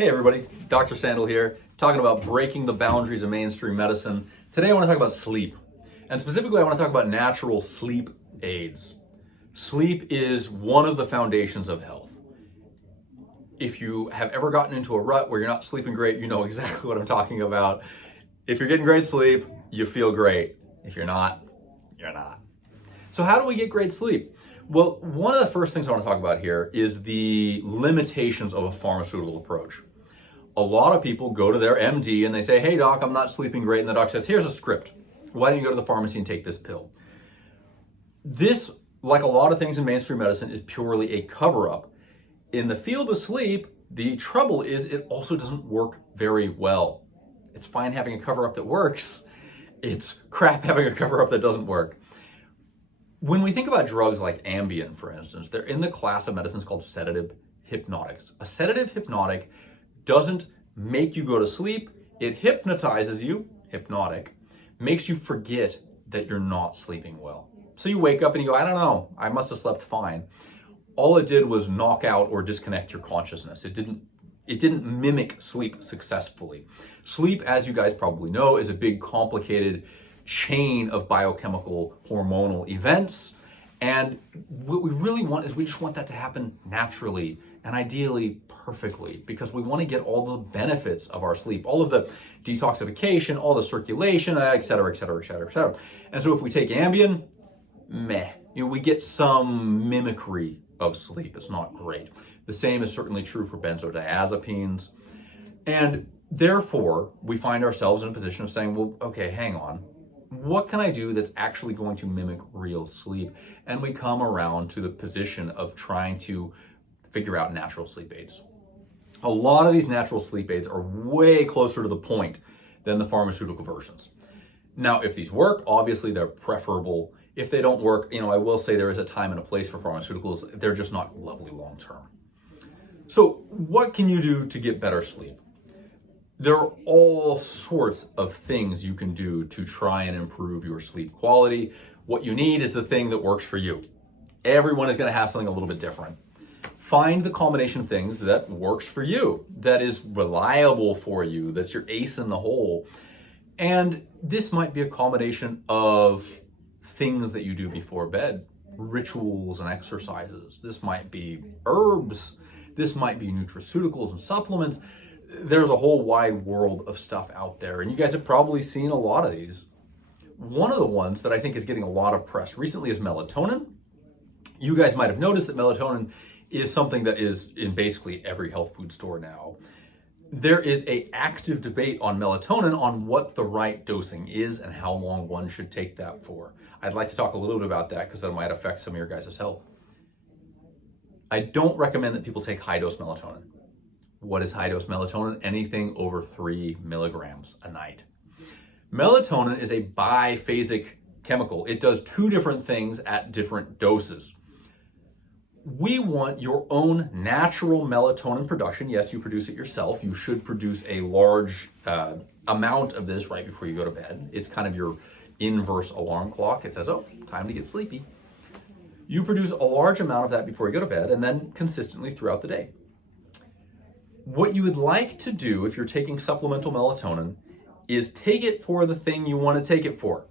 Hey everybody, Dr. Sandal here, talking about breaking the boundaries of mainstream medicine. Today I want to talk about sleep, and specifically I want to talk about natural sleep aids. Sleep is one of the foundations of health. If you have ever gotten into a rut where you're not sleeping great, you know exactly what I'm talking about. If you're getting great sleep, you feel great. If you're not, you're not. So how do we get great sleep? Well, one of the first things I want to talk about here is the limitations of a pharmaceutical approach. A lot of people go to their MD and they say, hey doc, I'm not sleeping great. And the doc says, here's a script. Why don't you go to the pharmacy and take this pill? This, like a lot of things in mainstream medicine, is purely a cover-up. In the field of sleep, the trouble is it also doesn't work very well. It's fine having a cover-up that works. It's crap having a cover-up that doesn't work. When we think about drugs like Ambien, for instance, they're in the class of medicines called sedative hypnotics. A sedative hypnotic doesn't make you go to sleep. It hypnotizes you, hypnotic, makes you forget that you're not sleeping well. So you wake up and you go, I don't know, I must have slept fine. All it did was knock out or disconnect your consciousness. It didn't mimic sleep successfully. Sleep, as you guys probably know, is a big, complicated chain of biochemical hormonal events. And what we really want is we just want that to happen naturally and ideally perfectly, because we want to get all the benefits of our sleep, all of the detoxification, all the circulation, et cetera, et cetera, et cetera, et cetera. And so if we take Ambien, meh, we get some mimicry of sleep. It's not great. The same is certainly true for benzodiazepines. And therefore, we find ourselves in a position of saying, well, okay, hang on. What can I do that's actually going to mimic real sleep? And we come around to the position of trying to figure out natural sleep aids. A lot of these natural sleep aids are way closer to the point than the pharmaceutical versions. Now, if these work, obviously they're preferable. If they don't work, I will say there is a time and a place for pharmaceuticals. They're just not lovely long term. So what can you do to get better sleep? There are all sorts of things you can do to try and improve your sleep quality. What you need is the thing that works for you. Everyone is going to have something a little bit different. Find the combination of things that works for you, that is reliable for you, that's your ace in the hole. And this might be a combination of things that you do before bed, rituals and exercises. This might be herbs. This might be nutraceuticals and supplements. There's a whole wide world of stuff out there, and you guys have probably seen a lot of these. One of the ones that I think is getting a lot of press recently is melatonin. You guys might have noticed that melatonin is something that is in basically every health food store now. There is an active debate on melatonin on what the right dosing is and how long one should take that for. I'd like to talk a little bit about that because that might affect some of your guys' health. I don't recommend that people take high-dose melatonin. What is high-dose melatonin? Anything over 3 milligrams a night. Melatonin is a biphasic chemical. It does two different things at different doses. We want your own natural melatonin production. Yes, you produce it yourself. You should produce a large amount of this right before you go to bed. It's kind of your inverse alarm clock. It says, oh, time to get sleepy. You produce a large amount of that before you go to bed and then consistently throughout the day. What you would like to do if you're taking supplemental melatonin is take it for the thing you want to take it for.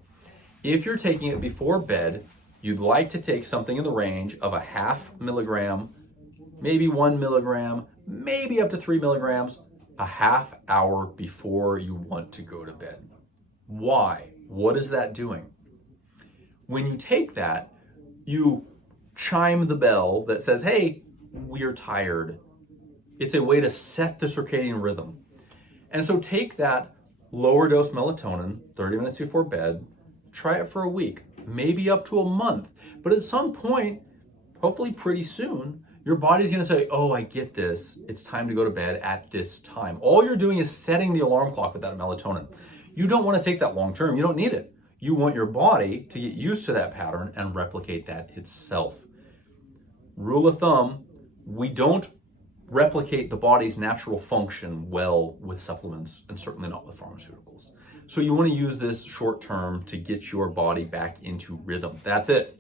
If you're taking it before bed, you'd like to take something in the range of a 0.5 milligram, maybe 1 milligram, maybe up to 3 milligrams, a half hour before you want to go to bed. Why? What is that doing? When you take that, you chime the bell that says, hey, we're tired. It's a way to set the circadian rhythm. And so take that lower dose melatonin 30 minutes before bed, try it for a week, maybe up to a month. But at some point, hopefully pretty soon, your body's gonna say, oh, I get this. It's time to go to bed at this time. All you're doing is setting the alarm clock with that melatonin. You don't wanna take that long term. You don't need it. You want your body to get used to that pattern and replicate that itself. Rule of thumb, we don't replicate the body's natural function well with supplements, and certainly not with pharmaceuticals. So you want to use this short term to get your body back into rhythm. That's it.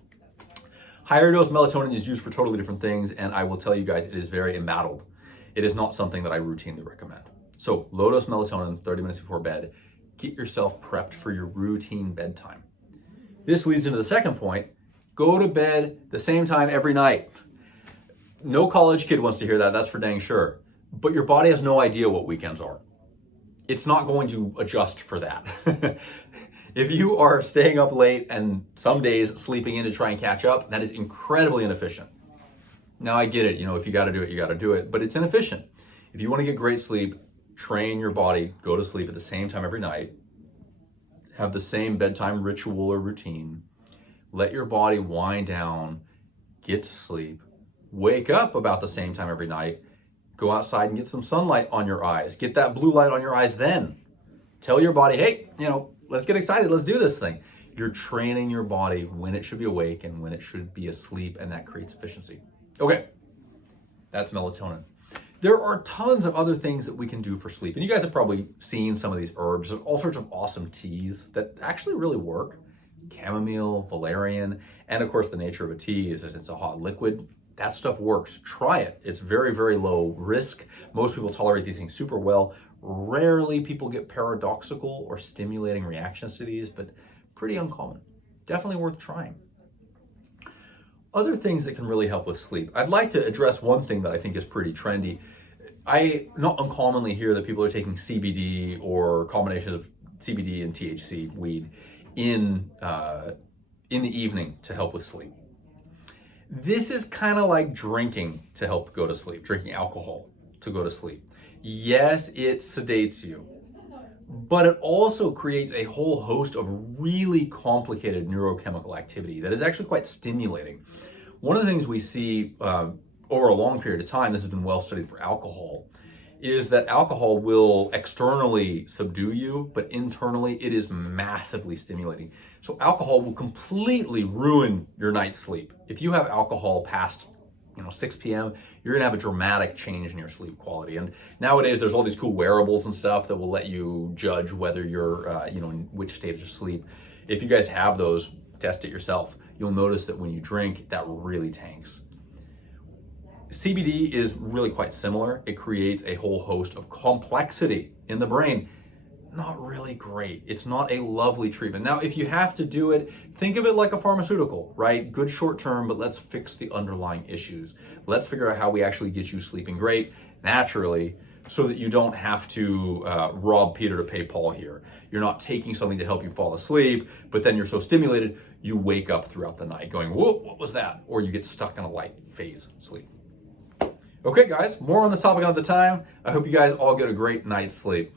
Higher dose melatonin is used for totally different things, and I will tell you guys, it is very embattled. it is not something that I routinely recommend. So low-dose melatonin 30 minutes before bed. Get yourself prepped for your routine bedtime. This leads into the second point. Go to bed the same time every night. No college kid wants to hear that, that's for dang sure. But your body has no idea what weekends are. It's not going to adjust for that. If you are staying up late and some days sleeping in to try and catch up, that is incredibly inefficient. Now I get it, if you gotta do it, you gotta do it, but it's inefficient. If you wanna get great sleep, train your body, go to sleep at the same time every night, have the same bedtime ritual or routine, let your body wind down, get to sleep, wake up about the same time every night, go outside and get some sunlight on your eyes, get that blue light on your eyes then. Tell your body, hey, let's get excited, let's do this thing. You're training your body when it should be awake and when it should be asleep, and that creates efficiency. Okay, that's melatonin. There are tons of other things that we can do for sleep. And you guys have probably seen some of these herbs. There's all sorts of awesome teas that actually really work. Chamomile, valerian, and of course the nature of a tea is that it's a hot liquid. That stuff works. Try it. It's very, very low risk. Most people tolerate these things super well. Rarely people get paradoxical or stimulating reactions to these, but pretty uncommon. Definitely worth trying. Other things that can really help with sleep. I'd like to address one thing that I think is pretty trendy. I not uncommonly hear that people are taking CBD or combination of CBD and THC weed in the evening to help with sleep. This is kind of like drinking to help go to sleep, drinking alcohol to go to sleep. Yes, it sedates you, but it also creates a whole host of really complicated neurochemical activity that is actually quite stimulating. One of the things we see over a long period of time, this has been well studied for alcohol, is that alcohol will externally subdue you, but internally it is massively stimulating. So alcohol will completely ruin your night's sleep. If you have alcohol past 6 p.m., you're gonna have a dramatic change in your sleep quality. And nowadays there's all these cool wearables and stuff that will let you judge whether you're in which state of sleep. If you guys have those, test it yourself. You'll notice that when you drink, that really tanks. CBD is really quite similar. It creates a whole host of complexity in the brain. Not really great. It's not a lovely treatment. Now, if you have to do it, think of it like a pharmaceutical, right? Good short term, but let's fix the underlying issues. Let's figure out how we actually get you sleeping great, naturally, so that you don't have to rob Peter to pay Paul here. You're not taking something to help you fall asleep, but then you're so stimulated, you wake up throughout the night going, whoa, what was that? Or you get stuck in a light phase sleep. Okay, guys, more on this topic another time. I hope you guys all get a great night's sleep.